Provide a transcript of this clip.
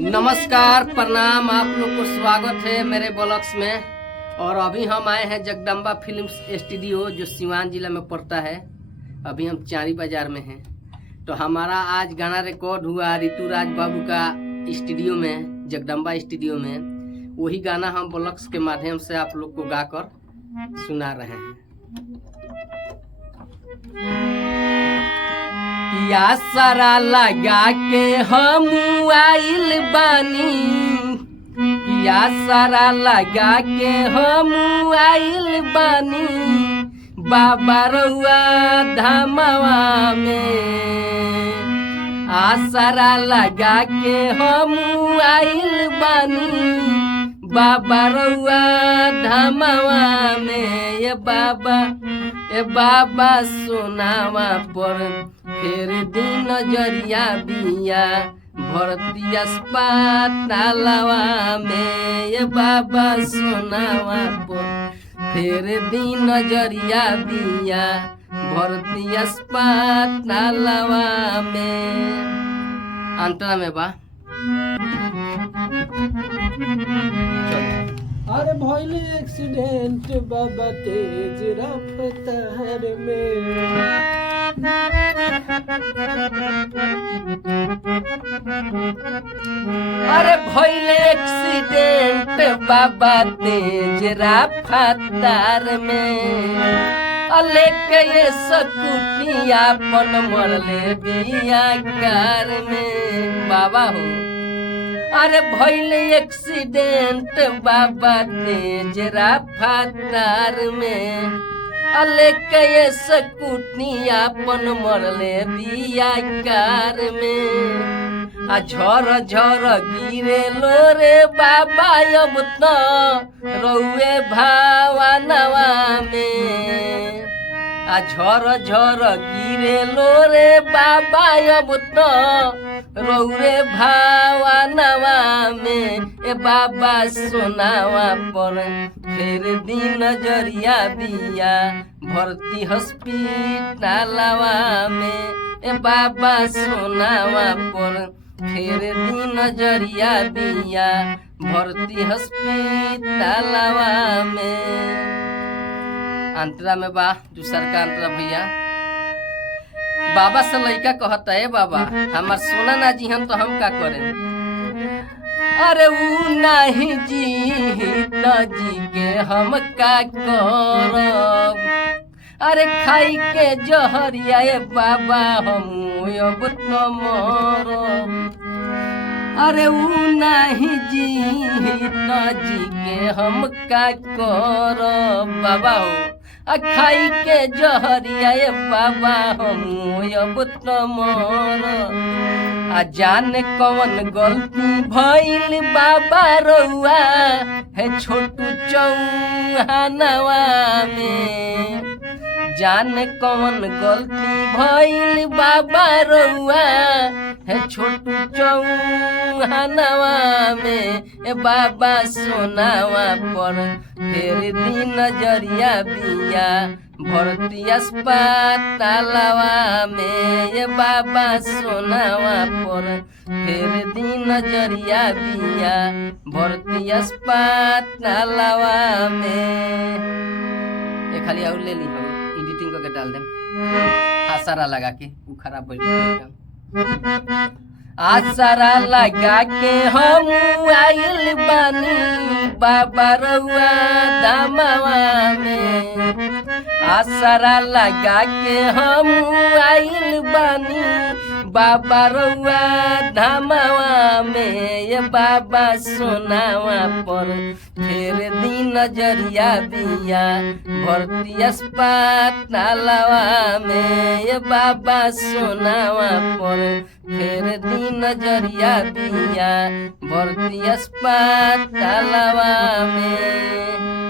नमस्कार, प्रणाम। आप लोग को स्वागत है मेरे ब्लॉग्स में। और अभी हम आए हैं जगदम्बा फिल्म्स स्टूडियो जो सिवान जिला में पड़ता है। अभी हम चारी बाजार में हैं। तो हमारा आज गाना रिकॉर्ड हुआ ऋतुराज बाबू का स्टूडियो में, जगदम्बा स्टूडियो में। वही गाना हम ब्लॉग्स के माध्यम से आप लोग को गाकर सुना रहे हैं। या सारा लगा के हम आइल बानी, या सारा लगा के हम आइल बानी बाबा रउआ धामवा में। आसरा लगा के हम आइल बानी बाबा रउआ धामवा में। ए बाबा सोनावा पर फिर दिन नजरिया बिया भरती अस्पतालवा में। ये बाबा सोनावा पर फिर दिन नजरिया बिया भरती अस्पतालवा में। अंतरा में बा अरे भइल एक्सीडेंट बाबा तेज रफ्तार में। अरे भइल एक्सीडेंट बाबा तेज रफ्तार में। लेके ये सकुटिया पन मरले बिया कार में। बाबा हो अरे भइल एक्सीडेंट बाबा तेज रफ्तार में। लेके ये सकुटिया पन मरले बिया कार में। आ झर झर गिरे लो रे बाबा अब तो रउए भावनवा में। आ झर झर गिरे लो रे बाबा अब तो रउए भावनवा में। ए बाबा सोनावा पर फिर दिन नजरिया बिया भर्ती हॉस्पिटलवा में। ए बाबा सोनावा पर फिर दिन नजरिया बिया भर्ती हॉस्पिटलवा में। अंतरा में बा दूसर का अंतरा भैया। बाबा से लड़का कहता है बाबा हमार सोना ना जी हम तो हम का करें। अरे ऊ नहीं जी तो जी के हम का करब। अरे खाई के जहरिया बाबा हम अब तो मरब। अरे ऊ नहीं जी तो जी के हम का करब बाबा हो। खाई के जहरिया बाबा हम अब तो मरब। आ जाने कौन गलती भइल बाबा रउआ है छोटू चौहानवा में। जाने कौन गलती भइल बाबा रउआ है छोटू चौहानवा में। ए बाबा सोनावा पर फिर दिन नजरिया बिया भर्ती अस्पतालवा में। ये बाबा सोनावा पर फिर दिन नजरिया बिया भर्ती अस्पतालवा में। ये खाली और ले ली हम एडिटिंग करके डाल दें। आसरा लगा के वो खराब बोल आसरा लगा के हम आइल बानी बाबा रउआ धामवा में। आसरा लगा के हम आइल बानी बाबा रउआ धामवा में। ये बाबा सोनावा पर फिर दिन नजरिया बिया भर्ती अस्पतालवा में। ये बाबा सोनावा पर फिर दिन नजरिया बिया भर्ती अस्पतालवा में।